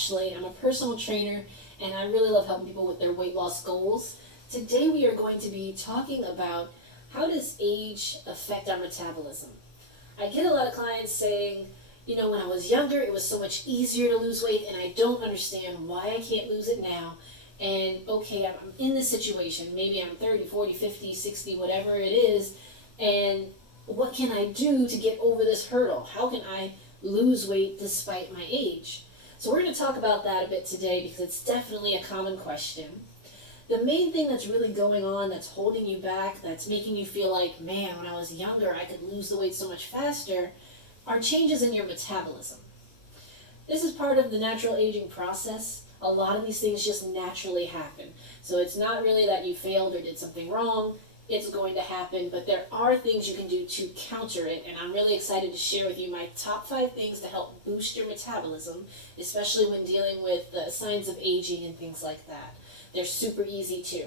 Ashleigh. I'm a personal trainer and I really love helping people with their weight loss goals. Today we are going to be talking about how does age affect our metabolism. I get a lot of clients saying, when I was younger it was so much easier to lose weight and I don't understand why I can't lose it now. And okay, I'm in this situation, maybe I'm 30, 40, 50, 60, whatever it is, and what can I do to get over this hurdle? How can I lose weight despite my age? So we're going to talk about that a bit today because it's definitely a common question. The main thing that's really going on that's holding you back, that's making you feel like, man, when I was younger I could lose the weight so much faster, are changes in your metabolism. This is part of the natural aging process. A lot of these things just naturally happen. So it's not really that you failed or did something wrong. It's going to happen, but there are things you can do to counter it, and I'm really excited to share with you my top 5 things to help boost your metabolism, especially when dealing with the signs of aging and things like that. They're super easy too.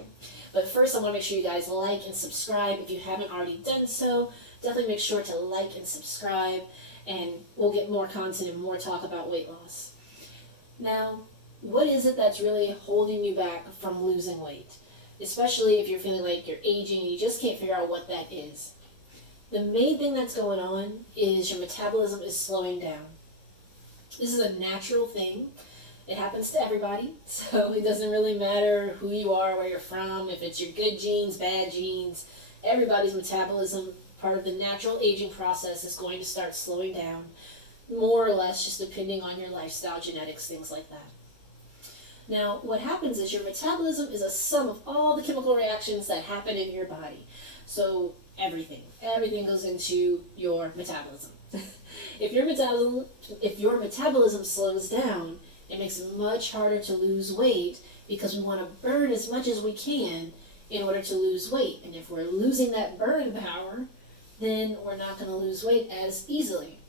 But first I want to make sure you guys like and subscribe. If you haven't already done so, definitely make sure to like and subscribe, and we'll get more content and more talk about weight loss. Now, what is it that's really holding you back from losing weight? Especially if you're feeling like you're aging and you just can't figure out what that is. The main thing that's going on is your metabolism is slowing down. This is a natural thing. It happens to everybody, so it doesn't really matter who you are, where you're from, if it's your good genes, bad genes. Everybody's metabolism, part of the natural aging process, is going to start slowing down, more or less just depending on your lifestyle, genetics, things like that. Now, what happens is your metabolism is a sum of all the chemical reactions that happen in your body. So everything goes into your metabolism. If your metabolism slows down, it makes it much harder to lose weight because we want to burn as much as we can in order to lose weight. And if we're losing that burn power, then we're not going to lose weight as easily.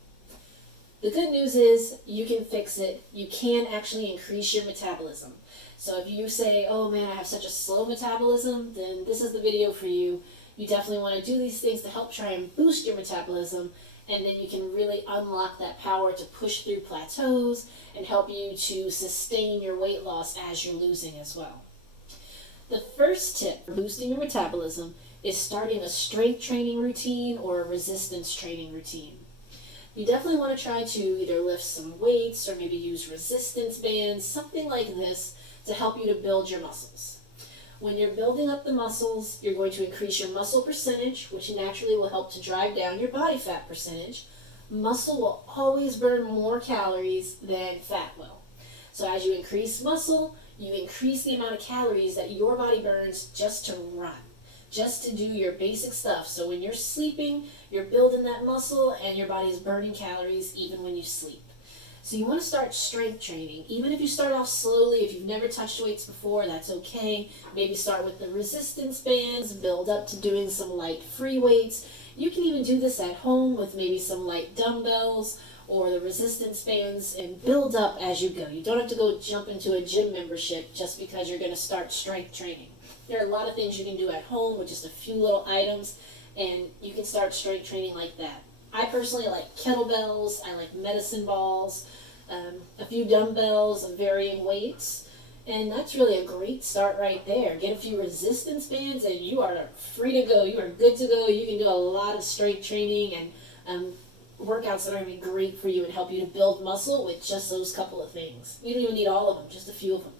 The good news is you can fix it. You can actually increase your metabolism. So if you say, oh man, I have such a slow metabolism, then this is the video for you. You definitely want to do these things to help try and boost your metabolism, and then you can really unlock that power to push through plateaus and help you to sustain your weight loss as you're losing as well. The first tip for boosting your metabolism is starting a strength training routine or a resistance training routine. You definitely want to try to either lift some weights or maybe use resistance bands, something like this, to help you to build your muscles. When you're building up the muscles, you're going to increase your muscle percentage, which naturally will help to drive down your body fat percentage. Muscle will always burn more calories than fat will. So as you increase muscle, you increase the amount of calories that your body burns just to run, just to do your basic stuff. So when you're sleeping, you're building that muscle and your body is burning calories even when you sleep. So you want to start strength training. Even if you start off slowly, if you've never touched weights before, that's okay. Maybe start with the resistance bands, build up to doing some light free weights. You can even do this at home with maybe some light dumbbells or the resistance bands, and build up as you go. You don't have to go jump into a gym membership just because you're going to start strength training. There are a lot of things you can do at home with just a few little items, and you can start strength training like that. I personally like kettlebells, I like medicine balls, a few dumbbells of varying weights, and that's really a great start right there. Get a few resistance bands and you are free to go. You are good to go. You can do a lot of strength training and workouts that are going to be great for you and help you to build muscle with just those couple of things. You don't even need all of them, just a few of them.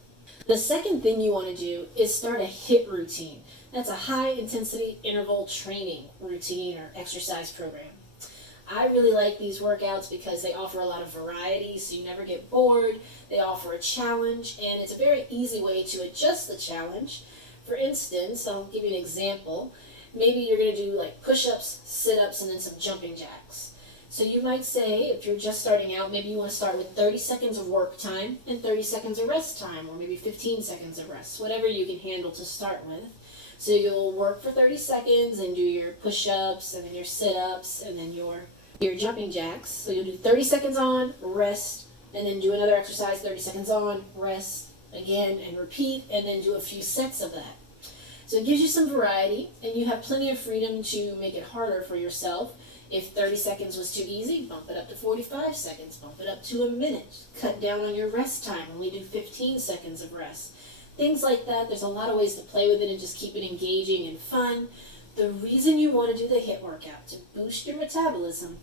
The second thing you want to do is start a HIIT routine. That's a high intensity interval training routine or exercise program. I really like these workouts because they offer a lot of variety, so you never get bored. They offer a challenge, and it's a very easy way to adjust the challenge. For instance, I'll give you an example. Maybe you're going to do like push-ups, sit-ups, and then some jumping jacks. So you might say, if you're just starting out, maybe you want to start with 30 seconds of work time and 30 seconds of rest time, or maybe 15 seconds of rest, whatever you can handle to start with. So you'll work for 30 seconds and do your push-ups and then your sit-ups and then your jumping jacks. So you'll do 30 seconds on, rest, and then do another exercise, 30 seconds on, rest, again, and repeat, and then do a few sets of that. So it gives you some variety, and you have plenty of freedom to make it harder for yourself. If 30 seconds was too easy, bump it up to 45 seconds, bump it up to a minute. Cut down on your rest time and we do 15 seconds of rest. Things like that. There's a lot of ways to play with it and just keep it engaging and fun. The reason you want to do the HIIT workout to boost your metabolism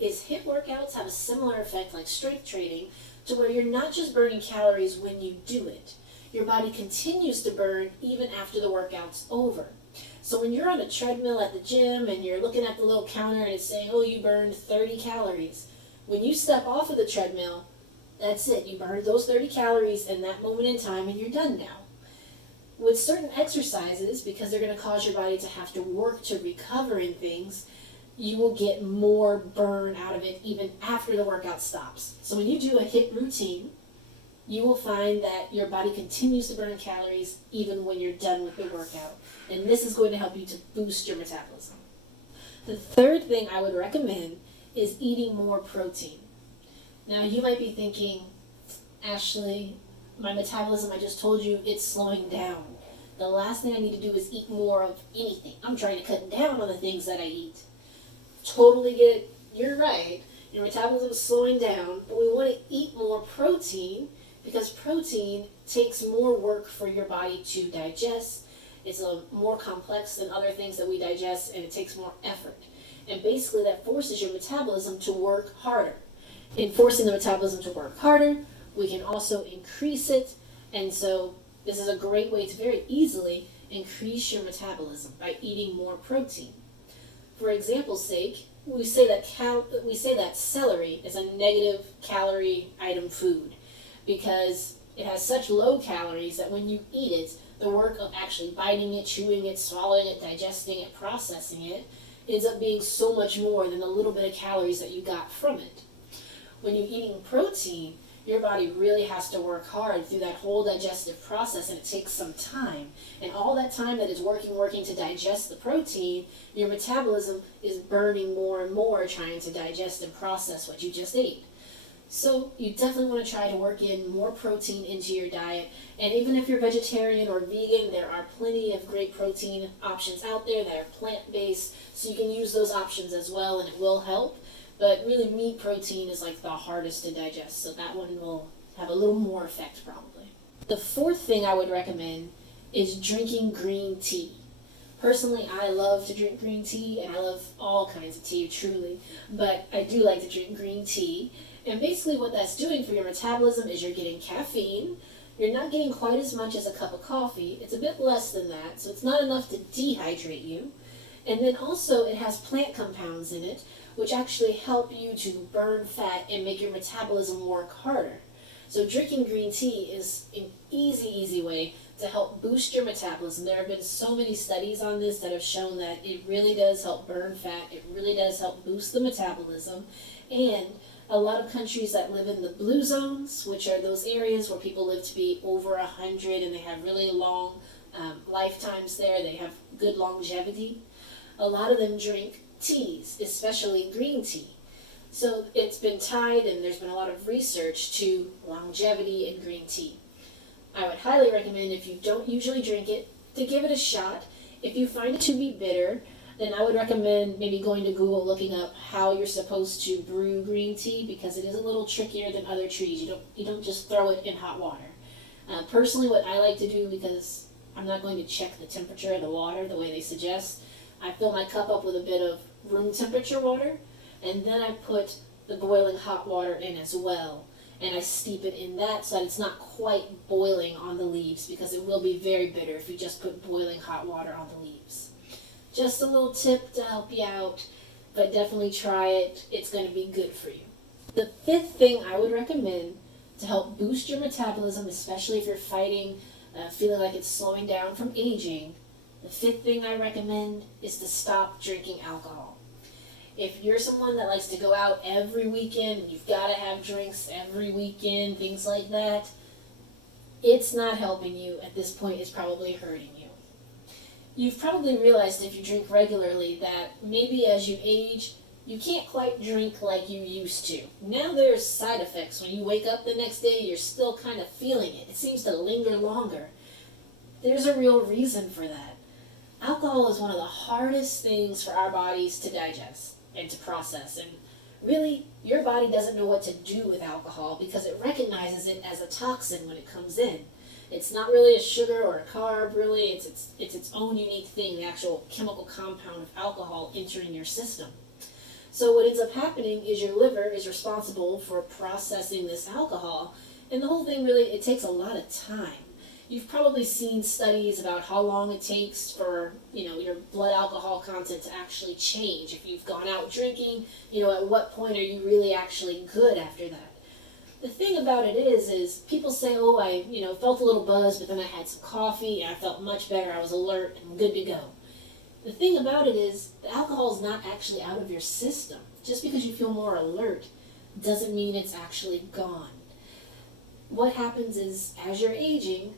is HIIT workouts have a similar effect like strength training, to where you're not just burning calories when you do it. Your body continues to burn even after the workout's over. So when you're on a treadmill at the gym and you're looking at the little counter and it's saying, oh, you burned 30 calories. When you step off of the treadmill, that's it. You burned those 30 calories in that moment in time and you're done now. With certain exercises, because they're going to cause your body to have to work to recover in things, you will get more burn out of it even after the workout stops. So when you do a HIIT routine, you will find that your body continues to burn calories even when you're done with the workout. And this is going to help you to boost your metabolism. The third thing I would recommend is eating more protein. Now you might be thinking, Ashleigh, my metabolism, I just told you, it's slowing down. The last thing I need to do is eat more of anything. I'm trying to cut down on the things that I eat. Totally get it. You're right. Your metabolism is slowing down, but we want to eat more protein because protein takes more work for your body to digest. It's more complex than other things that we digest, and it takes more effort. And basically that forces your metabolism to work harder. In forcing the metabolism to work harder, we can also increase it, and so this is a great way to very easily increase your metabolism by eating more protein. For example's sake, we say that celery is a negative calorie item food because it has such low calories that when you eat it, the work of actually biting it, chewing it, swallowing it, digesting it, processing it ends up being so much more than the little bit of calories that you got from it. When you're eating protein, your body really has to work hard through that whole digestive process, and it takes some time. And all that time that is working to digest the protein, your metabolism is burning more and more trying to digest and process what you just ate. So you definitely want to try to work in more protein into your diet. And even if you're vegetarian or vegan, there are plenty of great protein options out there that are plant-based, so you can use those options as well, and it will help. But really, meat protein is like the hardest to digest, so that one will have a little more effect probably. The fourth thing I would recommend is drinking green tea. Personally, I love to drink green tea, and I love all kinds of tea, truly, but I do like to drink green tea. And basically what that's doing for your metabolism is you're getting caffeine. You're not getting quite as much as a cup of coffee. It's a bit less than that, so it's not enough to dehydrate you. And then also it has plant compounds in it, which actually help you to burn fat and make your metabolism work harder. So drinking green tea is an easy way to help boost your metabolism. There have been so many studies on this that have shown that it really does help burn fat. It really does help boost the metabolism. And a lot of countries that live in the blue zones, which are those areas where people live to be over 100 and they have really long lifetimes there, they have good longevity. A lot of them drink teas, especially green tea. So it's been tied, and there's been a lot of research to longevity in green tea. I would highly recommend, if you don't usually drink it, to give it a shot. If you find it to be bitter, then I would recommend maybe going to Google, looking up how you're supposed to brew green tea, because it is a little trickier than other trees. You don't just throw it in hot water. Personally, what I like to do, because I'm not going to check the temperature of the water the way they suggest, I fill my cup up with a bit of room temperature water, and then I put the boiling hot water in as well. And I steep it in that so that it's not quite boiling on the leaves, because it will be very bitter if you just put boiling hot water on the leaves. Just a little tip to help you out, but definitely try it. It's going to be good for you. The fifth thing I would recommend to help boost your metabolism, especially if you're fighting, feeling like it's slowing down from aging, the fifth thing I recommend is to stop drinking alcohol. If you're someone that likes to go out every weekend, and you've got to have drinks every weekend, things like that, it's not helping you. At this point, it's probably hurting you. You've probably realized, if you drink regularly, that maybe as you age, you can't quite drink like you used to. Now there's side effects. When you wake up the next day, you're still kind of feeling it. It seems to linger longer. There's a real reason for that. Alcohol is one of the hardest things for our bodies to digest. and to process. And really, your body doesn't know what to do with alcohol because it recognizes it as a toxin when it comes in. It's not really a sugar or a carb, really. It's its own unique thing, the actual chemical compound of alcohol entering your system. So what ends up happening is your liver is responsible for processing this alcohol, and the whole thing really, it takes a lot of time. You've probably seen studies about how long it takes for, your blood alcohol content to actually change. If you've gone out drinking, at what point are you really actually good after that? The thing about it is people say, oh, I, felt a little buzz, but then I had some coffee and I felt much better. I was alert and good to go. The thing about it is the alcohol is not actually out of your system. Just because you feel more alert doesn't mean it's actually gone. What happens is as you're aging,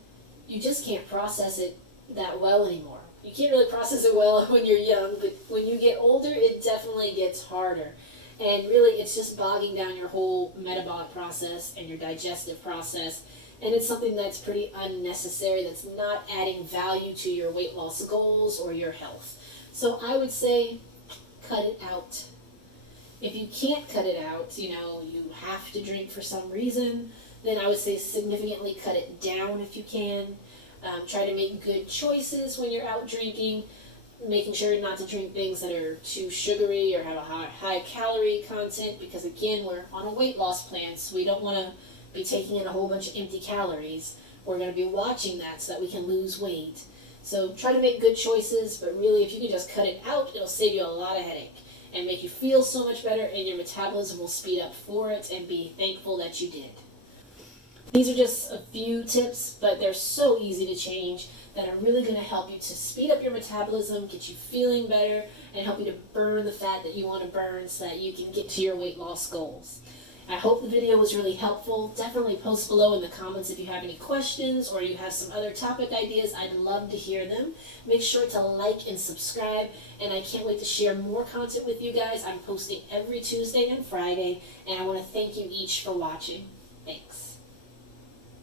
you just can't process it that well anymore. You can't really process it well when you're young, but when you get older, it definitely gets harder. And really, it's just bogging down your whole metabolic process and your digestive process. And it's something that's pretty unnecessary, that's not adding value to your weight loss goals or your health. So I would say, cut it out. If you can't cut it out, you have to drink for some reason, then I would say significantly cut it down if you can. Try to make good choices when you're out drinking, making sure not to drink things that are too sugary or have a high calorie content, because again, we're on a weight loss plan, so we don't want to be taking in a whole bunch of empty calories. We're going to be watching that so that we can lose weight. So try to make good choices, but really if you can just cut it out, it'll save you a lot of headache and make you feel so much better, and your metabolism will speed up for it, and be thankful that you did. These are just a few tips, but they're so easy to change, that are really going to help you to speed up your metabolism, get you feeling better, and help you to burn the fat that you want to burn so that you can get to your weight loss goals. I hope the video was really helpful. Definitely post below in the comments if you have any questions or you have some other topic ideas. I'd love to hear them. Make sure to like and subscribe, and I can't wait to share more content with you guys. I'm posting every Tuesday and Friday, and I want to thank you each for watching. Thanks.